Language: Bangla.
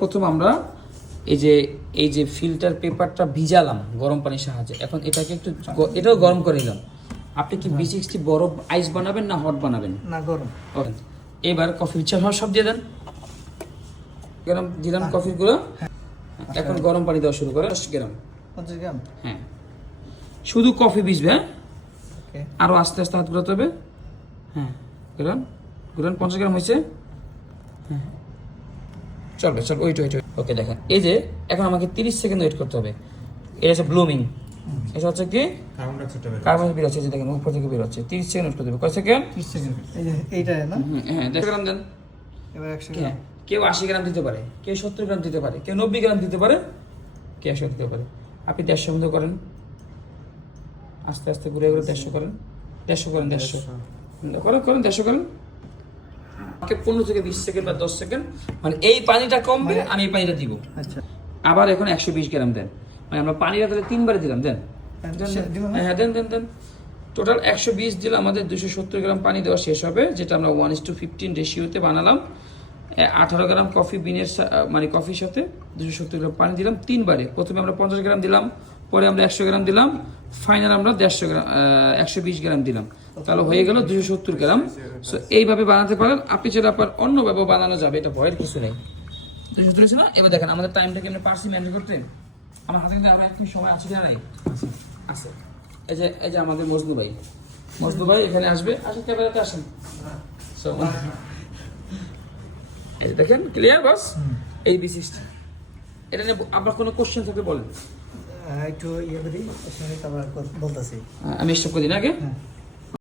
প্রথম আমরা এই যে ফিল্টার পেপারটা ভিজালাম গরম পানির সাহায্যে। এখন এটাকে একটু এটাও গরম করে নিলাম। আপনি কি B60 বরফ আইস বানাবেন না হট বানাবেন? না, গরম। ওকে, এবার কফির চা সব দিয়ে দেন। গরম দিলাম কফির গুঁড়ো। এখন গরম পানি দেওয়া শুরু করে 50 গ্রাম। 50 গ্রাম? হ্যাঁ, শুধু কফি ভিজবে। হ্যাঁ, ওকে। আরো আস্তে আস্তে হাত ঘোরাতে হবে। হ্যাঁ, ঘুরান ঘুরান। 50 গ্রাম হয়েছে। হ্যাঁ, চলবে চল। ওয়েট। ওকে, দেখেন এই যে এখন আমাকে 30 সেকেন্ড ওয়েট করতে হবে। এটা হচ্ছে ব্লুমিং। এটা হচ্ছে কি কার্বন বের হচ্ছে, যে দেখেন উপর থেকে বের হচ্ছে। 30 সেকেন্ড ওয়েট করতে হবে। কয় সেকেন্ড? 30 সেকেন্ড। এই যে এইটা না? হ্যাঁ, 100 গ্রাম দেন। এবার 100 গ্রাম। কেউ 80 গ্রাম দিতে পারে, কেউ 70 গ্রাম দিতে পারে, কেউ 90 গ্রাম দিতে পারে, কেউ 100 দিতে পারে। আপনি 150 মতো করেন। আস্তে আস্তে ঘুরে ঘুরে 150 করেন। 150 করেন। 150 করেন। 150 করেন। 15 থেকে 20 সেকেন্ড বা 10 সেকেন্ড, মানে এই পানিটা কমবে, আমি এই পানিটা দিব। আচ্ছা। আবার এখন 120 গ্রাম দেন। মানে আমরা পানিটা তাহলে 3 বারে দিলাম। দেন। হ্যাঁ, দেন। টোটাল 120 দিলে আমাদের 270 গ্রাম পানি দেওয়া শেষ হবে, যেটা আমরা 1:15 রেশিওতে বানালাম। 18 গ্রাম কফি বিনের মানে কফির সাথে 270 গ্রাম পানি দিলাম 3 বারে। প্রথমে আমরা 50 গ্রাম দিলাম, পরে আমরা 100 গ্রাম দিলাম, ফাইনাল আমরা 150 গ্রাম 120 গ্রাম দিলাম। তাহলে হয়ে গেল 270 গ্রাম। সো এইভাবে বানাতে পারেন। আপনি যেটা আপনার অন্যভাবে বানানো যাবে, এটা ভয়ের কিছু নেই। 270 না? এবার দেখেন আমাদের টাইমটাকে আমরা পারছি ম্যানেজ করতে। আমার হাতে কিন্তু আরো এক মিনিট সময় আছে কি নাই? আছে। এই যে আমাদের মজনু ভাই এখানে আসবে। ক্যামেরাতে আসেন। সো এই দেখেন, ক্লিয়ার বস? এই বিশিষ্ট এটা নিয়ে আপনার কোনো কোশ্চেন থাকলে বলেন। একটু ইয়ে করি, তারপর বলতেছি। আমি স্টপ করি না আগে। হ্যাঁ।